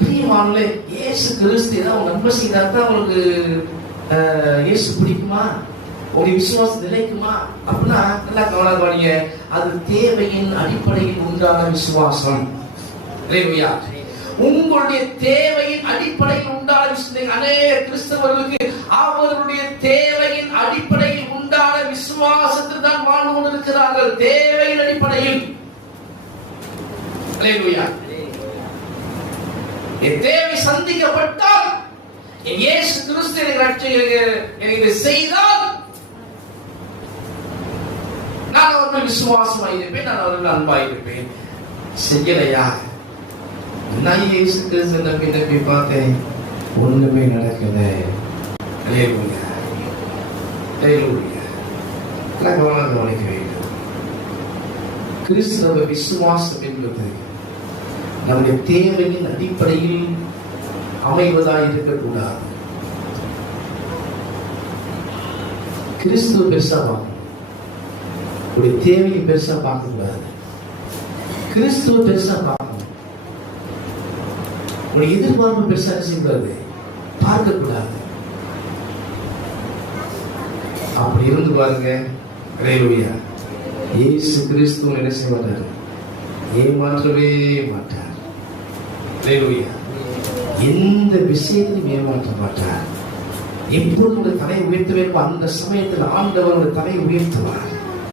பிரியமானவர்களே, இயேசு கிறிஸ்து ஏதாவது நன்மை செய்தாதான் உங்களுக்கு இயேசு பிடிக்குமா? உங்களுடைய விசுவாசம் நிலைக்குமா? அப்படின்னா நல்லா கவனிங்க, அது தேவையின் அடிப்படையில் உண்டான விசுவாசம். அல்லேலூயா. உங்களுடைய தேவையின் அடிப்படையில் உண்டான விசுவாசம். அநேக கிறிஸ்தவர்களுக்கு அவர்களுடைய தேவையின் அடிப்படையில் உண்டான விசுவாசத்தில் தான் வாழ்ந்து கொண்டிருக்கிறார்கள். தேவையின் அடிப்படையில். அல்லேலூயா. என் தேவை சந்திக்கப்பட்டால், இயேசு கிறிஸ்து எனக்கு செய்தால் நான் அவர்கள் விசுவாசமாக இருப்பேன், நான் அவர்கள் அன்பாக இருப்பேன். செய்யலையா? நான் இயேசு கிறிஸ்து நம்பி பார்த்தேன், ஒண்ணுமே நடக்கல. அல்லேலூயா. அல்லேலூயா. கவனிக்க வேண்டும். கிறிஸ்தவ விசுவாசம் என்பது நம்முடைய தேவையின் அடிப்படையில் அமைவதாக இருக்கக்கூடாது. கிறிஸ்துவ பெருசா பார்க்கணும், உடைய தேவையை பெருசா பார்க்க கூடாது. கிறிஸ்துவ பெருசா பார்க்கணும், உடைய எதிர்பார்ப்பு பெருசா செய்யக்கூடாது, பார்க்க கூடாது. அப்படி இருந்து பாருங்க. அல்லேலூயா. இயேசு கிறிஸ்து என்ன செய்ய மாட்டார்? ஏமாற்றவே மாட்டார். அல்லேலூயா. எந்த விஷயத்திலும் ஏமாற்ற மாட்டார். எப்பொழுது தலையை உயர்த்தவே அந்த சமயத்தில் ஆண்டவர் தலையை உயர்த்துவார்.